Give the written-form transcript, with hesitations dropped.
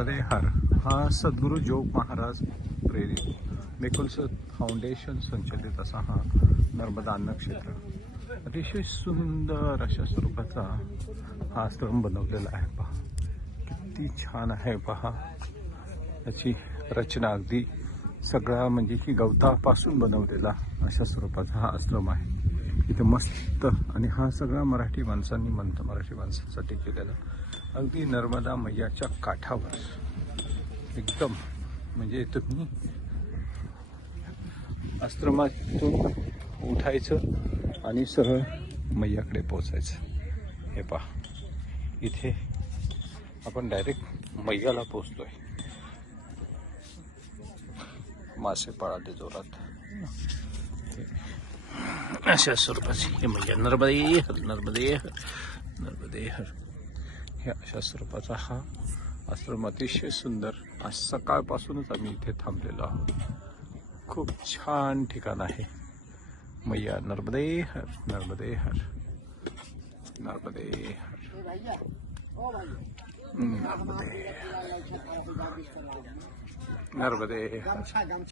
नर्मदे हर हा सद्गुरू जोग महाराज प्रेरित मेकुल्स फाउंडेशन संचलित असा हा नर्मदा अन्नक्षेत्र अतिशय सुंदर अशा स्वरूपाचा हा आश्रम बनवलेला आहे. पहा किती छान आहे. पहा त्याची रचना अगदी सगळा म्हणजे की गवतापासून बनवलेला अशा स्वरूपाचा हा आश्रम आहे. इथे मस्त आणि हा सगळा मराठी माणसांसाठी केलेला अगदी नर्मदा मैयाच्या काठावर एकदम म्हणजे तुम्ही आश्रमातून उठायचं आणि सरळ मैयाकडे पोचायचं. हे पहा इथे आपण डायरेक्ट मैयाला पोचतोय. मासे पळाले जोरात अशा स्वरूपाची हे मैया नर्मदे हर नर्मदे हर नर्मदे हर हे अशा स्वरूपाचा हा आश्रम अतिशय सुंदर. आज सकाळपासूनच आम्ही इथे थांबलेलो आहोत. खूप छान ठिकाण आहे. मैया नर्मदे हर नर्मदे हर नर्मदे हर नर्मदे नर्मदे